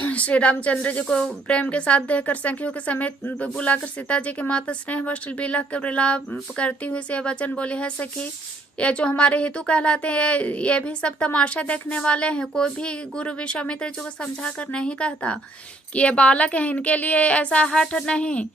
श्री रामचंद्र जी को प्रेम के साथ देखकर सखियों के समेत बुलाकर सीता जी की माता स्नेह व बिलख के विलाप करती हुई से वचन बोली है, सखी ये जो हमारे हेतु कहलाते हैं ये भी सब तमाशा देखने वाले हैं। कोई भी गुरु विश्वामित्र जी को समझा कर नहीं कहता कि ये बालक है, इनके लिए ऐसा हठ नहीं।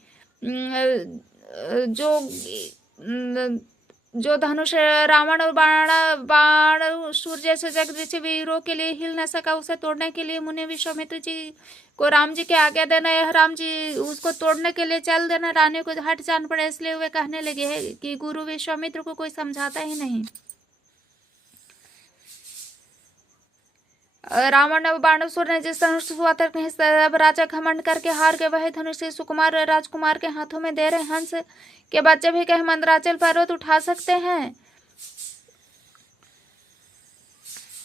जो धनुष रावण और बाण सूर्य जैसे जगदीश वीरों के लिए हिल न सका, उसे तोड़ने के लिए मुनि विश्वामित्र जी को राम जी के आज्ञा देना, यह राम जी उसको तोड़ने के लिए चल देना। रानी को हट जान पड़े, इसलिए वे कहने लगे है कि गुरु विश्वामित्र को कोई समझाता ही नहीं। रावण और बाणासुर ने जिस धनुष अब राजा घमंड करके हार के वही धनुष से सुकुमार राजकुमार के हाथों में दे रहे। हंस के बच्चे भी कहे मंदराचल पर्वत उठा सकते हैं।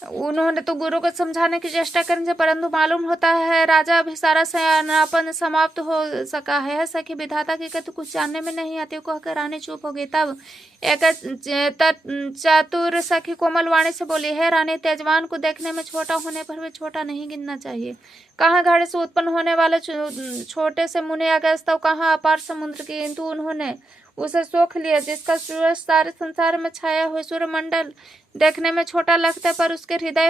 उन्होंने तो गुरु को समझाने की चेष्टा करी, परंतु मालूम होता है राजा अभी सारा सयानापन समाप्त हो सका है। सखी विधाता की तो कुछ जानने में नहीं आती, कहकर रानी चुप हो गई। तब एक चतुर सखी कोमल वाणी से बोली, है रानी, तेजवान को देखने में छोटा होने पर भी छोटा नहीं गिनना चाहिए। कहाँ घड़े से उत्पन्न होने वाले छोटे से मुनि अगस्त, कहाँ अपार समुद्र की, किंतु उन्होंने उसे सोख लिया जिसका सूरज सारे संसार में छाया हुआ सूर्यमंडल देखने में छोटा लगता है, पर उसके उदय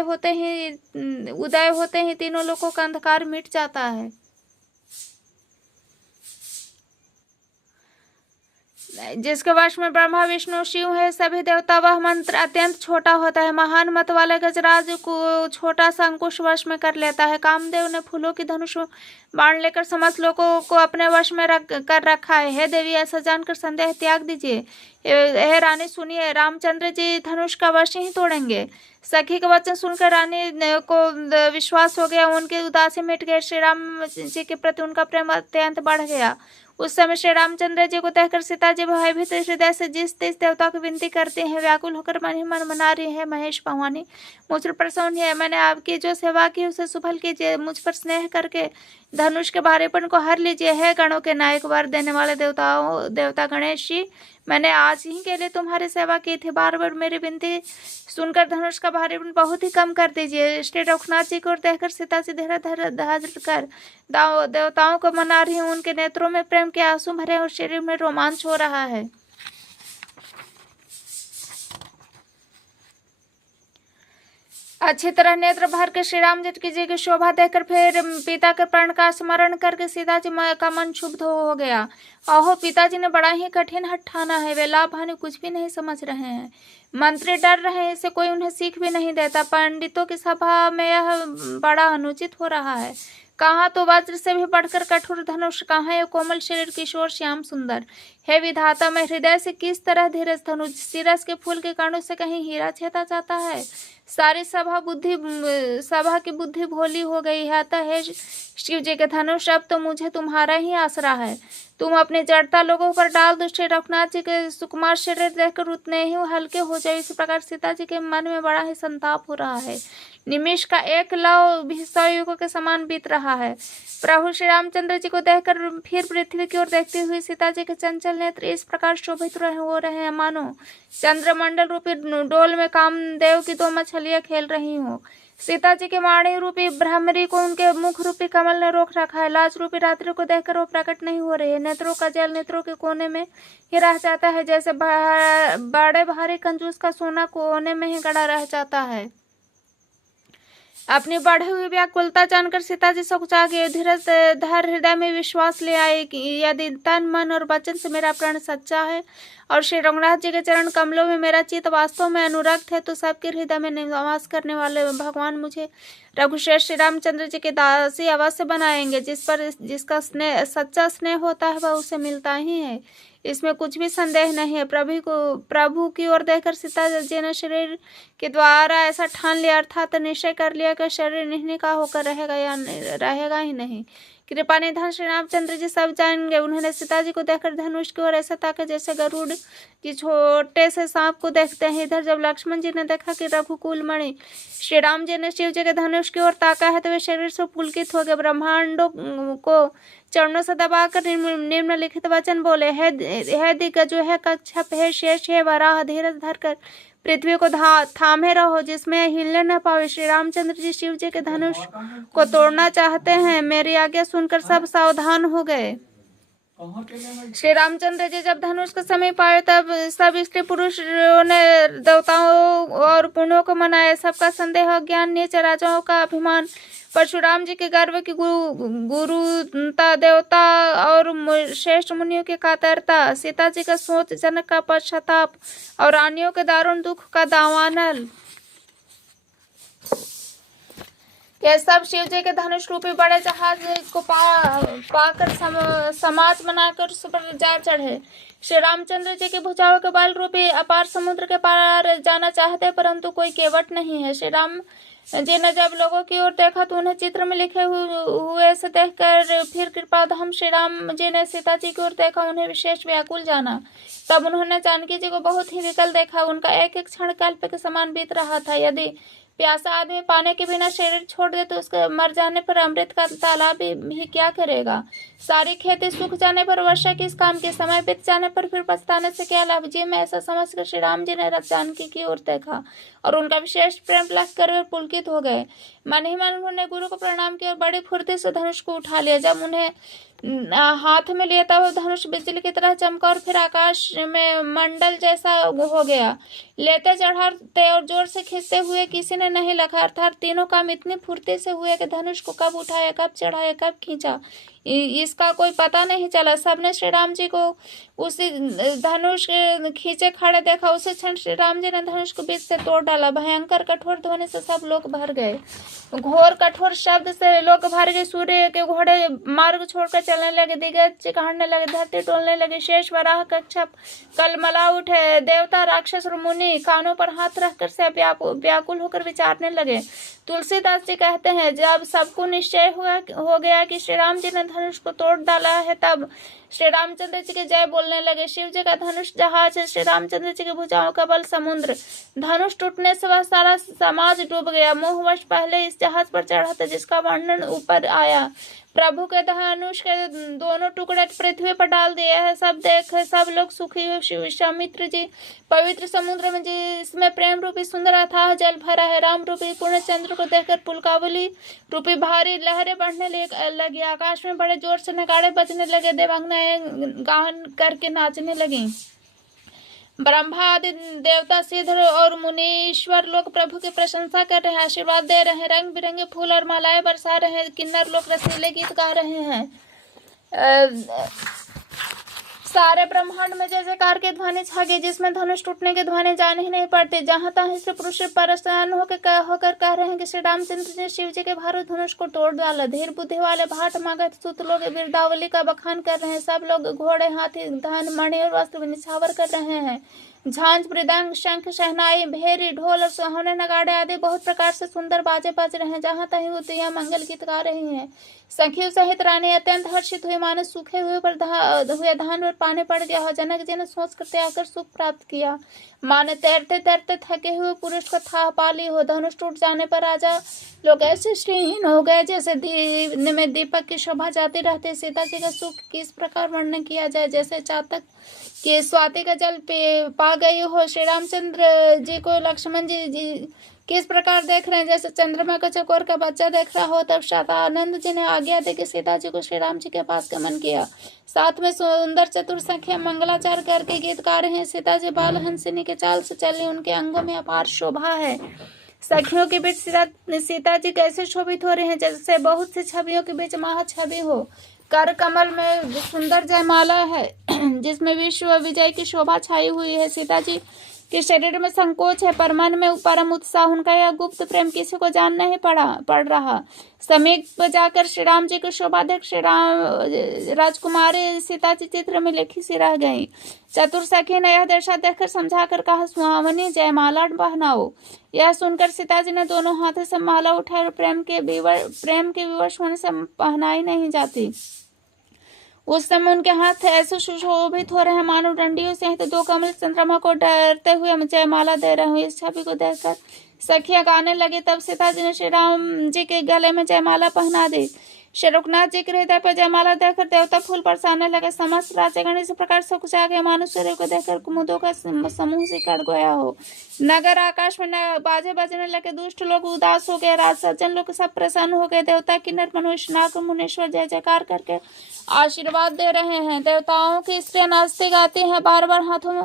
होते ही तीनों लोगों का अंधकार मिट जाता है। जिसके वश में ब्रह्मा विष्णु शिव है सभी देवता, वह मंत्र अत्यंत छोटा होता है। महान मत वाले गजराज को छोटा सा अंकुश वश में कर लेता है। कामदेव ने फूलों की धनुष बाण लेकर समस्त लोगों को अपने वश में कर रखा है। हे देवी, ऐसा जानकर संदेह त्याग दीजिए। हे रानी सुनिए, रामचंद्र जी धनुष का वश ही तोड़ेंगे। सखी का वचन सुनकर रानी को विश्वास हो गया, उनकी उदासी मिट गई। श्री राम जी के प्रति उनका प्रेम अत्यंत बढ़ गया। उस समय श्री रामचंद्र जी को देखकर सीता जी भयभीत हृदय से जिस तेज देवता की विनती करते हैं, व्याकुल होकर मन ही मन मना रही है, महेश भवानी मुझ पर प्रसन्न है। मैंने आपकी जो सेवा की उसे सफल कीजिए, मुझ पर स्नेह करके धनुष के भारेपन को हर लीजिए। है गणों के नायक, वर देने वाले देवता गणेश जी, मैंने आज ही के लिए तुम्हारी सेवा की थी। बार बार मेरी विनती सुनकर धनुष का भारीपन बहुत ही कम कर दीजिए। श्री रघुनाथ जी को देखकर सीता जी धीरे कर देवताओं को मना रही हूँ। उनके नेत्रों में प्रेम के आंसू भरे और शरीर में रोमांच हो रहा है। अच्छी तरह नेत्र भर के श्री राम जी की शोभा देखकर फिर पिता के प्राण का स्मरण करके सीता जी का मन क्षुब्ध हो गया। आहो, पिताजी ने बड़ा ही कठिन हठ ठाना है। वे लाभ हानि कुछ भी नहीं समझ रहे हैं। मंत्री डर रहे हैं, इसे कोई उन्हें सीख भी नहीं देता। पंडितों की सभा में यह बड़ा अनुचित हो रहा है। कहाँ तो वज्र से भी बढ़कर कठोर धनुष, कहाँ ये कोमल शरीर किशोर श्याम सुंदर। हे विधाता, मैं हृदय से किस तरह धीरज धनुष सिरस के फूल के कांटों से कहीं हीरा छेदा जाता है। सारी सभा की बुद्धि भोली हो गई है। अतः हे शिव जी के धनुष, अब तो मुझे तुम्हारा ही आसरा है। तुम अपनी जड़ता लोगों पर डाल दो। श्री रघुनाथ जी के सुकुमार शरीर देखकर उतने ही हल्के हो जाए। इसी प्रकार सीता जी के मन में बड़ा ही संताप हो रहा है। निमिष का एक लव भी 100 युगों के समान बीत रहा है। प्रभु श्री रामचंद्र जी को देखकर फिर पृथ्वी की ओर देखती हुई सीता जी के चंचल नेत्र इस प्रकार शोभित हो रहे हैं, मानो चंद्रमंडल रूपी डोल में कामदेव की 2 मछलियां खेल रही हो। सीता जी के वाणी रूपी भ्रमरी को उनके मुख रूपी कमल ने रोक रखा है। लाज रूपी रात्रि को देखकर वो प्रकट नहीं हो रही है। नेत्रों का जल नेत्रों के कोने में ही रह जाता है, जैसे बड़े भारी कंजूस का सोना कोने में ही गड़ा रह जाता है। अपनी बढ़ी हुई व्याकुलता जानकर सीता जी सकुचा गए। धीरज धर हृदय में विश्वास ले आए कि यदि तन मन और वचन से मेरा प्राण सच्चा है और श्री रघुनाथ जी के चरण कमलों में मेरा चित्त वास्तव में अनुरक्त है, तो सबके हृदय में निवास करने वाले भगवान मुझे रघुश्रेष्ठ श्री रामचंद्र जी के दासी अवश्य बनाएंगे। जिसका स्नेह सच्चा स्नेह होता है वह उसे मिलता ही है, इसमें कुछ भी संदेह नहीं है। प्रभु की ओर देखकर सीता जी ने शरीर के द्वारा ऐसा ठान लिया, अर्थात निश्चय कर लिया कि शरीर निहने का होकर रहेगा ही नहीं। कृपा निधान श्री रामचंद्र जी सब जानेंगे। उन्होंने सीता जी को देखकर धनुष की ओर ऐसा ताका जैसे गरुड़ जी छोटे से सांप को देखते हैं। इधर जब लक्ष्मण जी ने देखा कि रघुकुल मणि श्री राम जी ने शिव जी के धनुष की ओर ताका है, तो वे शरीर से पुलकित हो गए। ब्रह्मांडों को चरणों से दबाकर निम्नलिखित वचन बोले, है दिग्गज, है कच्छप, है शेष, है वराह, धीरज धरकर पृथ्वी को थामे रहो, जिसमें हिलने न पावे। श्री रामचंद्र जी शिव जी के धनुष को तोड़ना चाहते हैं। मेरी आज्ञा सुनकर सब सावधान हो गए। श्री रामचंद्र जी जब धनुष के समीप आए तब सब स्त्री पुरुषों ने देवताओं और पुण्यों को मनाया। सबका संदेह, ज्ञान, नीच राजाओं का अभिमान, परशुराम जी के गर्व की गुरुता, देवता और श्रेष्ठ मुनियों की कातरता, सीता जी का सोच, जनक का पश्चाताप और रानियों के दारुण दुख का दावानल, यह सब शिव जी के धनुष रूपी बड़े जहाज को पाकर समाज बनाकर उस पर जा चढ़े। श्री रामचंद्र जी के भुजाओं के बल रूपी अपार समुद्र के पार जाना चाहते, परंतु कोई केवट नहीं है। श्री राम जी ने जब लोगों की ओर देखा तो उन्हें चित्र में लिखे हुए से देखकर फिर कृपाधाम श्री राम जी ने सीता जी की ओर देखा, उन्हें विशेष व्याकुल जाना। तब उन्होंने जानकी जी को बहुत ही विकल देखा। उनका एक एक क्षण कल्प के समान बीत रहा था। यदि प्यासा आदमी पाने के बिना शरीर छोड़ दे तो उसके मर जाने पर अमृत का तालाब भी क्या करेगा। सारी खेती सूख जाने पर वर्षा किस काम के, समय बीत जाने पर फिर पछताने से क्या लाभ। जी मैं ऐसा समझकर श्री राम जी ने रथ जानकी की ओर देखा और उनका विशेष प्रेम लख कर वे पुलकित हो गए। मन ही मन उन्होंने गुरु को प्रणाम किया और बड़ी फुर्ती से धनुष को उठा लिया। जब उन्हें हाथ में लिया तब धनुष बिजली की तरह चमका और फिर आकाश में मंडल जैसा हो गया। लेते चढ़ाते और जोर से खींचते हुए किसी ने नहीं लगा, अर्थात तीनों काम इतनी फुर्ती से हुए कि धनुष को कब उठाया, कब चढ़ाया, कब खींचा, इसका कोई पता नहीं चला। सबने श्री राम जी को उसी धनुष खींचे खड़े देखा। उसी क्षण श्री राम जी ने धनुष को बीच से तोड़ डाला। भयंकर कठोर ध्वनि से सब लोग भर गए। घोर कठोर शब्द से लोग भर गए। सूर्य के घोड़े मार्ग छोड़कर चलने लगे, दिग्गज चिकाड़ने लगे, धरती टोलने लगे, शेष वराह कच्छप कलमला उठे। देवता, राक्षस और मुनि कानों पर हाथ रखकर से व्याकुल होकर विचारने लगे। तुलसीदास जी कहते हैं, जब सबको निश्चय हो गया कि श्री राम जी ने धनुष को तोड़ डाला है, तब श्री रामचंद्र जी के जय बोलने लगे। शिव जी का धनुष जहाज है, श्री रामचंद्र जी के भुजाओं का बल समुद्र। धनुष टूटने से वह सारा समाज डूब गया। मोहवश पहले इस जहाज पर चढ़ा था जिसका वर्णन ऊपर आया। प्रभु के धनुष के दोनों टुकड़े पृथ्वी पर डाल दिए हैं। सब देख सब लोग सुखी हुए। विश्वामित्र जी पवित्र समुद्र में जिसमें प्रेम रूपी सुंदर अथाह जल भरा है, राम रूपी पूर्ण चंद्र को देखकर पुलकावली रूपी भारी लहरें बढ़ने लगी। आकाश में बड़े जोर से नगाड़े बजने लगे। देवांगनाएं गान करके नाचने लगी। ब्रह्मा आदि देवता, सिद्ध और मुनीश्वर लोग प्रभु की प्रशंसा कर रहे हैं, आशीर्वाद दे रहे हैं, रंग बिरंगे फूल और मालाएं बरसा रहे हैं। किन्नर लोग रसीले गीत गा रहे हैं। सारे ब्रह्मांड में जय जयकार की ध्वनि छा गई, जिसमें धनुष टूटने की ध्वनि जान ही नहीं पड़ती। जहां तहां स्त्री पुरुष परेशान होकर कह रहे हैं कि श्री रामचंद्र ने शिव जी के भारू धनुष को तोड़ डाला। धीर बुद्धि वाले भाट मगध सुत लोग बिरदावली का बखान कर रहे हैं। सब लोग घोड़े, हाथी, धन, मणि और वस्त्र निछावर कर रहे हैं। झांझ, मृदंग, शंख, शहनाई, भेरी, ढोल और सोहने, नगाड़े आदि बहुत प्रकार से सुंदर बाजे बज रहे हैं। जहां तहीं उतिया मंगल गीत गा रही हैं। सखियों सहित रानी अत्यंत हर्षित हुई, मानो सूखे हुए धान पर पानी पड़ गया हो। जनक जी ने सोच कर त्याग कर सुख प्राप्त किया, माने तैरते तैरते थके हुए पुरुष को था पाली हो। धनुष टूट जाने पर राजा लोग ऐसे श्रीहीन हो गए जैसे दिन में दीपक की शोभा जाती रहती। सीता जी का सुख किस प्रकार वर्णन किया जाए, जैसे चातक कि स्वाति का जल पा गई हो। श्री रामचंद्र जी को लक्ष्मण जी किस प्रकार देख रहे हैं, जैसे चंद्रमा का चकोर का बच्चा देख रहा हो। तब शतानंद जी ने आज्ञा दे कि सीता जी को श्री राम जी के पास गमन किया। साथ में सुंदर चतुर सखियां मंगलाचार करके गीत गा रहे हैं। सीता जी बाल हंसिनी के चाल से चली, उनके अंगों में अपार शोभा है। सखियों के बीच सीता जी कैसे शोभित हो रही हैं, जैसे बहुत सी छवियों के बीच महा छवि हो। कर कमल में सुंदर जयमाला है जिसमें विश्व विजय की शोभा छाई हुई है। सीता जी के शरीर में संकोच है, पर मन में परम उत्साह। उनका यह गुप्त प्रेम किसी को जान नहीं पड़ रहा। समीप जाकर श्री राम जी की शोभा देख श्री राम राजकुमारी सीता जी चित्र में लिखी सी रह गई। चतुर सखी ने यह दशा देखकर समझा कर कहा, सुहावनी जयमाला पहनाओ। यह सुनकर सीता जी ने दोनों हाथों से माला उठाई और प्रेम के विवश होने से पहनाई नहीं जाती। उस समय उनके हाथ ऐसे सुशोभित हो रहे हैं मानो डंडियों से तो दो कमल चंद्रमा को डरते हुए जयमाला दे रहे हूँ। इस छवि को देखकर सखियां गाने लगी। तब सीता जी ने श्री राम जी के गले में जयमाला पहना दी। श्री रघुनाथ जी के हृदय पर जयमाला देखकर देवता फूल बरसाने लगे। समस्त राजगण इस प्रकार से कुचा गए मानो सूर्य को देखकर कुमुदों का समूह से कट गया हो। नगर आकाश में बाजे बजने लगे, दुष्ट लोग उदास हो गए, राज सज्जन लोग सब प्रसन्न हो गए। देवता किन्नर मनुष्य नाग मुनीश्वर जय जयकार करके आशीर्वाद दे रहे हैं। देवताओं की स्त्रियां नाचती गाती हैं, बार बार हाथों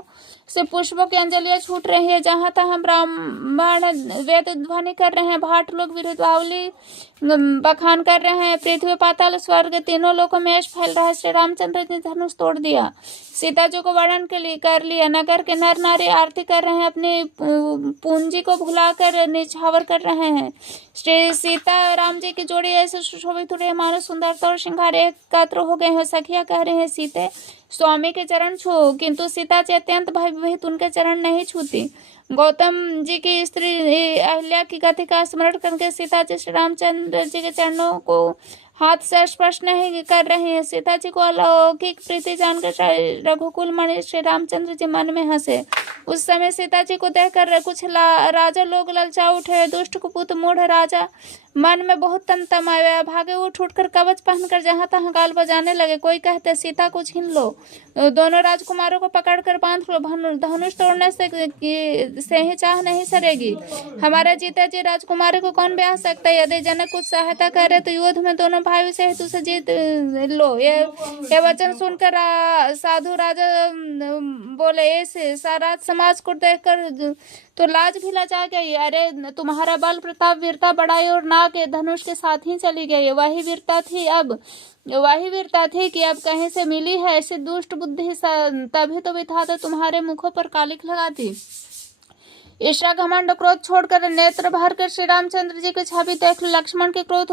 से पुष्पों की अंजलियां छूट रही है। जहां तहां ब्राह्मण वेद ध्वनि कर रहे हैं, भाट लोग विरुद्धावली बखान कर रहे हैं। पृथ्वी पाताल स्वर्ग तीनों लोगों में यश फैल रहा है। श्री रामचंद्र ने धनुष तोड़ दिया, सीता जी को वर्णन के लिए कर लिया। नगर के नर नारी आरती कर रहे हैं, अपनी पूंजी को भुलाकर निछावर कर रहे हैं। श्री सीता राम जी की जोड़ी ऐसे सुशोभित हो रही है मानो सुंदरता और श्रृंगार एकत्र हो गए हैं। सखिया कह रहे हैं, सीते स्वामी के चरण छू, किंतु सीता जी अत्यंत भयभीत उनके चरण नहीं छूती। गौतम जी की स्त्री अहिल्या की गति का स्मरण करके सीता जी श्री रामचंद्र जी के चरणों को हाथ से स्पर्श नहीं कर रहे हैं। सीता जी को अलौकिक प्रीति जानकर रघुकुल मणि श्री रामचंद्र जी मन में हंसे। उस समय सीता जी को देखकर कुछ राजा लोग ललचा उठे। दुष्ट कुपुत मूढ़ राजा मन में बहुत तंतमाया, भागे उठकर कवच पहनकर जहां तहां गाल बजाने लगे। कोई कहते, सीता को छीन लो, दोनों राजकुमारों को पकड़कर बांध लो, धनुष तोड़ने से ही चाह नहीं सरेगी। हमारे जीते जी राजकुमारी को कौन ब्याह सकता है? यदि जनक कुछ सहायता करे तो युद्ध में दोनों भाई से हेतु से जीत लो। ये वचन सुनकर साधु राजा बोले, ऐसे सारा समाज को देखकर तो लाज भी लजा गई। अरे तुम्हारा बल प्रताप वीरता बढ़ाई और नाग के धनुष के साथ ही चली गई। वही वीरता थी कि अब कहीं से मिली है। ऐसी दुष्ट बुद्धि तभी तो विधाता तुम्हारे मुखों पर कालिक लगाती। ईर्ष्या घमंड क्रोध छोड़कर नेत्र भर कर श्री रामचंद्र जी की छवि देख लो। लक्ष्मण के क्रोध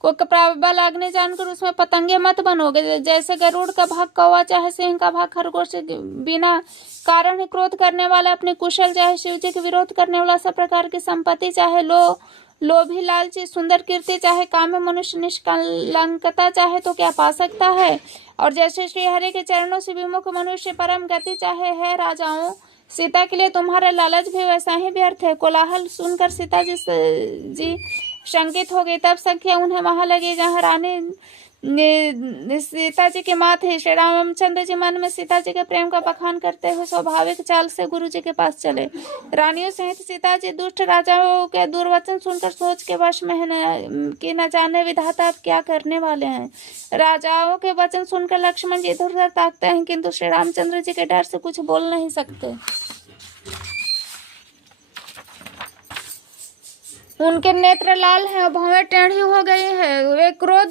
को प्रबल अग्नि जानकर उसमें पतंगे मत बनोगे। जैसे गरुड़ का भाग कौवा, चाहे सिंह का भाग खरगोश, बिना कारण ही क्रोध करने वाला अपने कुशल, चाहे शिव जी के विरोध करने वाला, सब प्रकार की संपत्ति, चाहे लोभी लालची, सुंदर कीर्ति, चाहे काम्य मनुष्य, निष्कलंकता चाहे तो क्या पा सकता है। और जैसे श्री हरि के चरणों से विमुख मनुष्य परम गति चाहे है राजाओं, सीता के लिए तुम्हारा लालच भी वैसा ही व्यर्थ है। कोलाहल सुनकर सीता जी शंकित हो गई। तब सखिया उन्हें वहां लगी जहां रानी सीता जी की माँ थी। श्री रामचंद्र जी मन में सीता जी के प्रेम का बखान करते हुए स्वाभाविक चाल से गुरु जी के पास चले। रानियों सहित सीता जी दुष्ट राजाओं के दुर्वचन सुनकर सोच के वश में कि न जाने विधाता अब क्या करने वाले हैं। राजाओं के वचन सुनकर लक्ष्मण जी इधर उधर ताकते हैं, किंतु श्री रामचंद्र जी के डर से कुछ बोल नहीं सकते। उनके नेत्र लाल हैं और भौहें टेढ़ी हो गई है। वे क्रोध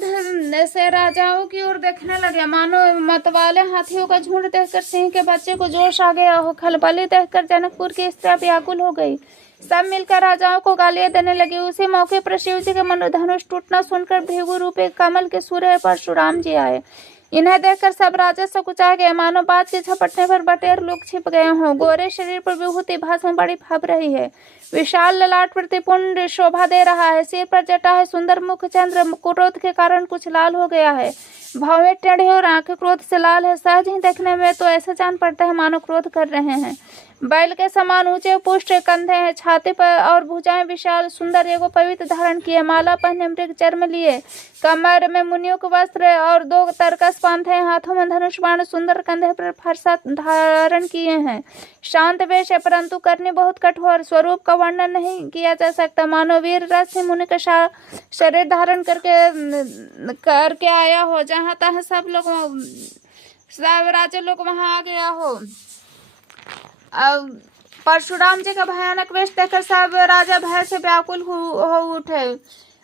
से राजाओं की ओर देखने लगे, मानो मतवाले हाथियों का झुंड देखकर सिंह के बच्चे को जोश आ गया हो। खलबली देखकर जनकपुर की स्त्रियां व्याकुल हो गई, सब मिलकर राजाओं को गालियां देने लगी। उसी मौके पर शिव जी के धनुष टूटना सुनकर भृगु रूपी कमल के सूर्य परशुराम जी आए। इन्हें देखकर सब राजा सकुचा गए, मानो बाज के झपटने पर बटेर लोग छिप गए हों। गोरे शरीर पर विभूति भस्म बड़ी फब रही है, विशाल ललाट प्रतिपुंड शोभा दे रहा है, सिर पर जटा है, सुंदर मुख चंद्र क्रोध के कारण कुछ लाल हो गया है, भौवें टेढ़ी और आंखें क्रोध से लाल है। सहज ही देखने में तो ऐसा जान पड़ता है मानो क्रोध कर रहे हैं। बैल के समान ऊंचे पुष्ट कंधे हैं, छाती पर और भुजाएं विशाल सुंदर एगो पवित्र धारण किए, माला पहने, मृग चर्म लिए, कमर में मुनियों के वस्त्र और 2 तरकस बांधे, हाथों में धनुष बाण, सुंदर कंधे पर फरसा धारण किए हैं। शांत वेश है परंतु करने बहुत कठोर, स्वरूप का वर्णन नहीं किया जा सकता, मानो वीर रथ से मुनि का शरीर धारण करके आया हो। जहाँ तहाँ सब राजा लोग वहां आ गया हो। अब परशुराम जी का भयानक वेश देखकर सब राजा भय से व्याकुल हो उठे।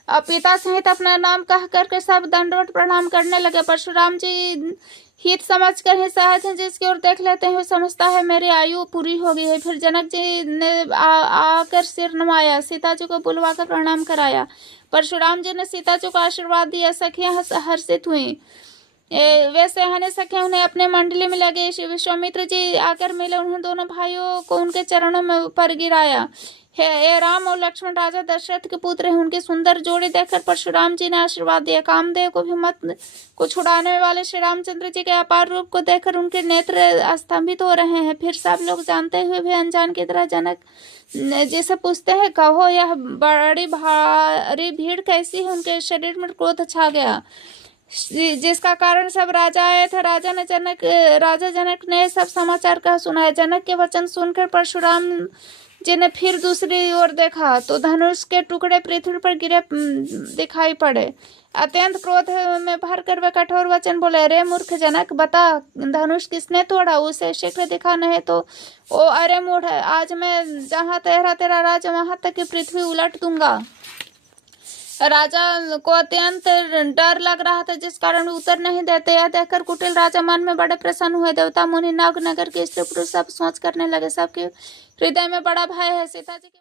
अब पिता सहित अपना नाम कह करके सब दंडवत प्रणाम करने लगे। परशुराम जी हित समझकर ही सहज हैं जिसकी ओर देख लेते हैं समझता है मेरी आयु पूरी हो गई है। फिर जनक जी ने आकर सिर नवाया, सीता जी को बुलवाकर प्रणाम कराया। परशुराम जी ने सीता जी को आशीर्वाद दिया। सखियां हर्षित हुई। वे सहने सखे उन्हें अपने मंडली में लगे। विश्वामित्र जी आकर मिले, उन्हें दोनों भाइयों को उनके चरणों में पर गिराया। हे राम और लक्ष्मण राजा दशरथ के पुत्र हैं। उनकी सुंदर जोड़ी देखकर परशुराम जी ने आशीर्वाद दिया। कामदेव को भी मत को छुड़ाने वाले श्री रामचंद्र जी के अपार रूप को देखकर उनके नेत्र स्तंभित हो रहे हैं। फिर सब लोग जानते हुए भी अनजान की तरह जनक जिसे पूछते हैं, कहो यह बड़ी भारी भीड़ कैसी है? उनके शरीर में क्रोध छा गया, जिसका कारण सब राजा आए थे। राजा जनक ने सब समाचार कहा सुनाया। जनक के वचन सुनकर परशुराम जी ने फिर दूसरी ओर देखा तो धनुष के टुकड़े पृथ्वी पर गिरे दिखाई पड़े। अत्यंत क्रोध में भरकर वे कठोर वचन बोले, अरे मूर्ख जनक, बता धनुष किसने तोड़ा? उसे शीघ्र दिखा, नहीं तो ओ अरे मूढ़, आज मैं जहाँ तेरा राज वहां तक की पृथ्वी उलट दूंगा। राजा को अत्यंत डर लग रहा था, जिस कारण उत्तर नहीं देते। यह देखकर कुटिल राजा मन में बड़े प्रसन्न हुए। देवता मुनि नाग नगर के स्त्री पुरुष सब सोच करने लगे, सबके हृदय में बड़ा भय है। सीता जी के